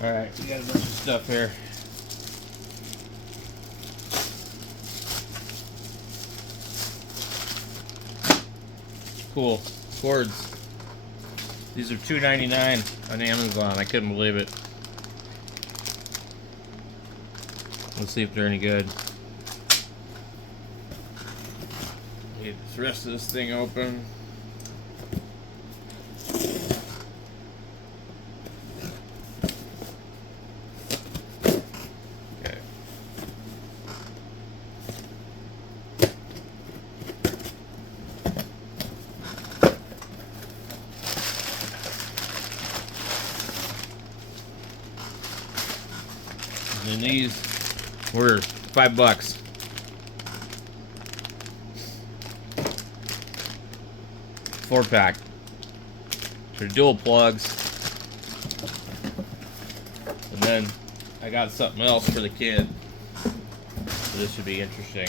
Alright, we got a bunch of stuff here. Cool. Cords. These are $2.99 on Amazon. I couldn't believe it. Let's see if they're any good. Get the rest of this thing open. Okay. And then these were $5. Four-pack. They're dual plugs. And then I got something else for the kid. So this should be interesting.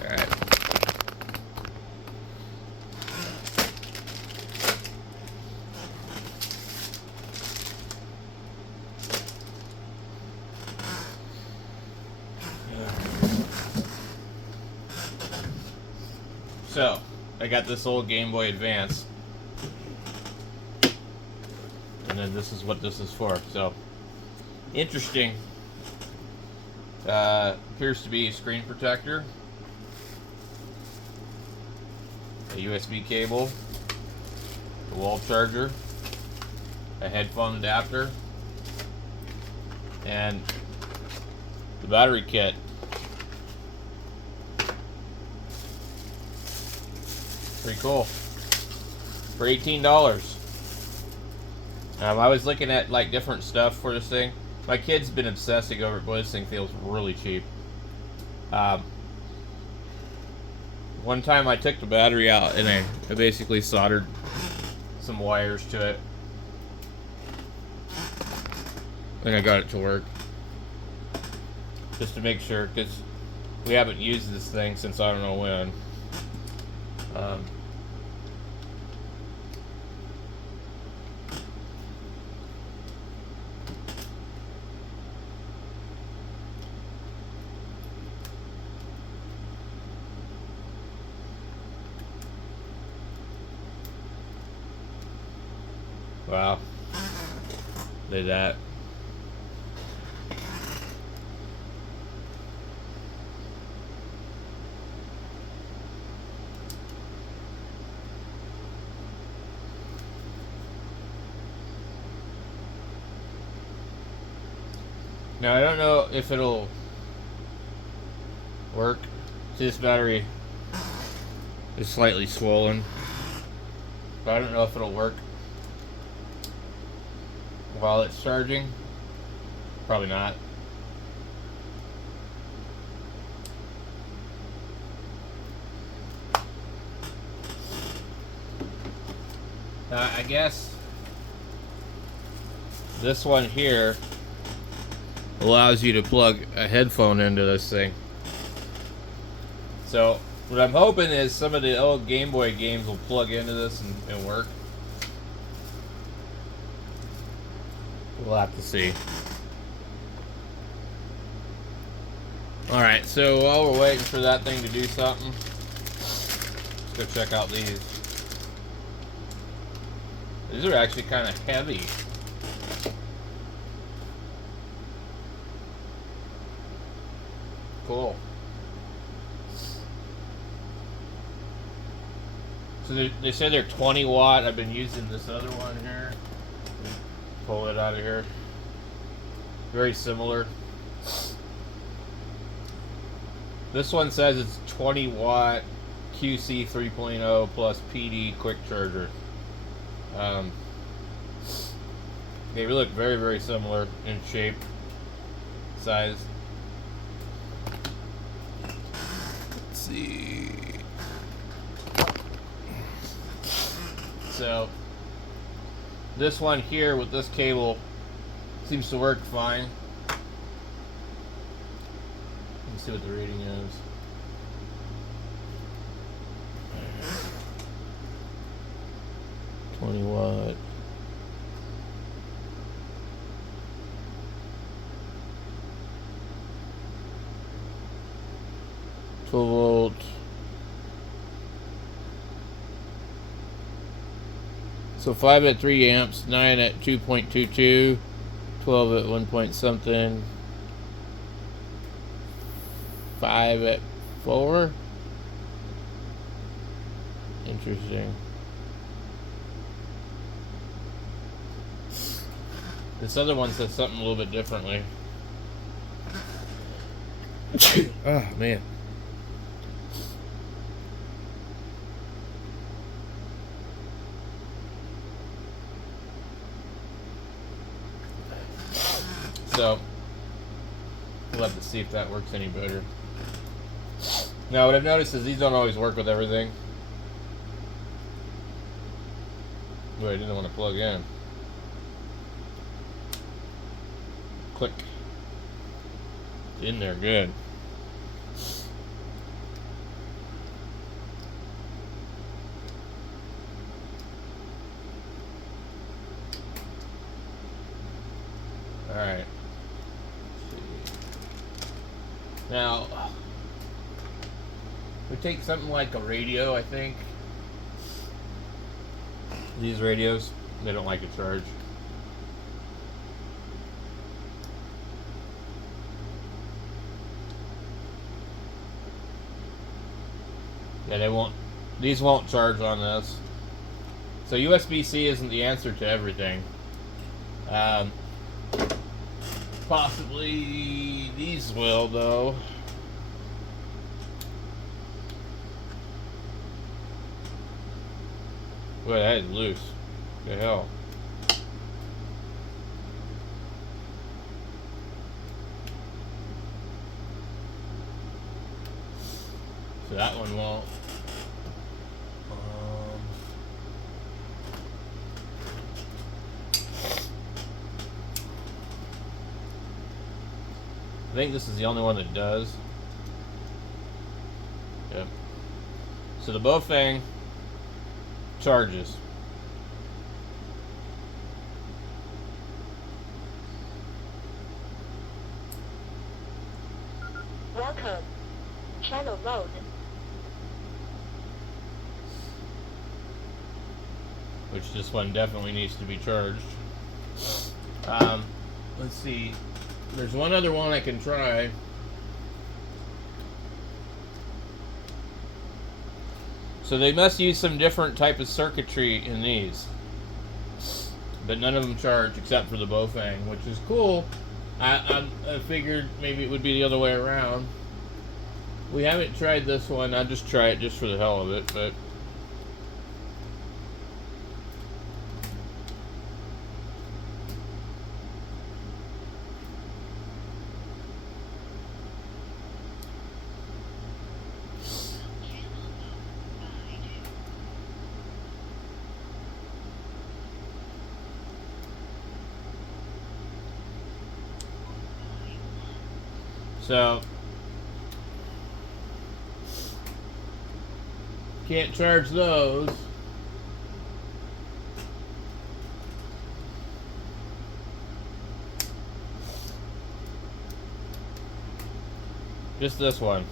Alright. So, I got this old Game Boy Advance. And then this is what this is for. So, interesting. Appears to be a screen protector. A USB cable. A wall charger. A headphone adapter. And the battery kit. Pretty cool. For $18. I was looking at like different stuff for this thing. My kid's been obsessing over it, but this thing feels really cheap. One time I took the battery out and I basically soldered some wires to it. And I got it to work. Just to make sure, because we haven't used this thing since I don't know when. Wow. Did that. Now I don't know if it'll work. This battery is slightly swollen, but I don't know if it'll work while it's charging. Probably not. I guess this one here allows you to plug a headphone into this thing. So what I'm hoping is some of the old Game Boy games will plug into this and work. We'll have to see. Alright, so while we're waiting for that thing to do something, let's go check out these. These are actually kind of heavy. Cool. So they say they're 20 watt. I've been using this other one here. Pull it out of here. Very similar. This one says it's 20 watt QC 3.0 plus PD quick charger. They look very, very similar in shape, size. Let's see. So this one here with this cable seems to work fine. Let's see what the rating is. 20 watt. Volt. So 5 at 3 amps, 9 at 2.22, 12 at 1 point something, 5 at 4. Interesting. This other one says something a little bit differently. Oh, man. So, we'll have to see if that works any better. Now, what I've noticed is these don't always work with everything. Boy, I didn't want to plug in. Click. It's in there, good. Alright. Now, we take something like a radio, I think. These radios, they don't like a charge. Yeah, they won't. These won't charge on this. So USB-C isn't the answer to everything. Possibly these will, though. Boy, that is loose. The hell. So that one won't. I think this is the only one that does. Yep. So the Bofang charges. Welcome. Channel mode. Which this one definitely needs to be charged. Let's see. There's one other one I can try. So they must use some different type of circuitry in these. But none of them charge except for the Bofang, which is cool. I figured maybe it would be the other way around. We haven't tried this one. I'll just try it just for the hell of it, but so can't charge those. Just this one.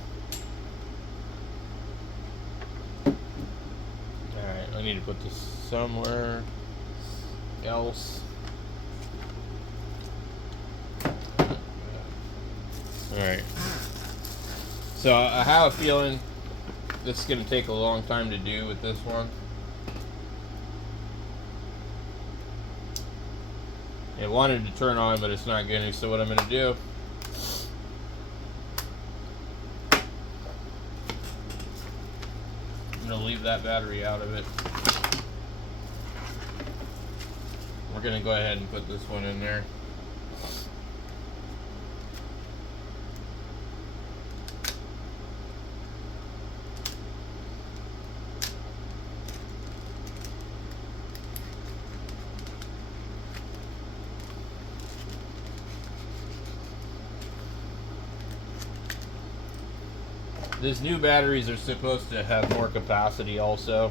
Alright, I need to put this somewhere else. Alright. So I have a feeling this is going to take a long time to do with this one. It wanted to turn on, but it's not going to. So what I'm going to do, I'm going to leave that battery out of it. We're going to go ahead and put this one in there. These new batteries are supposed to have more capacity also.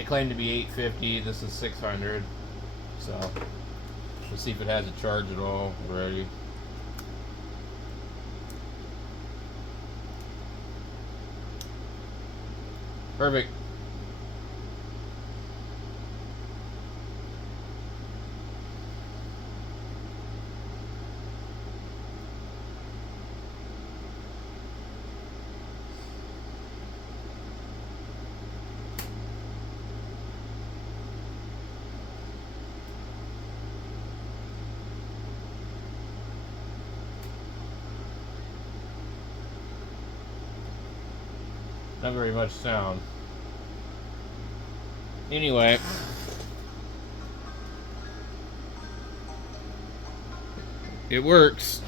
They claim to be 850. This is 600. So we'll see if it has a charge at all already. Perfect. Not very much sound. Anyway, it works.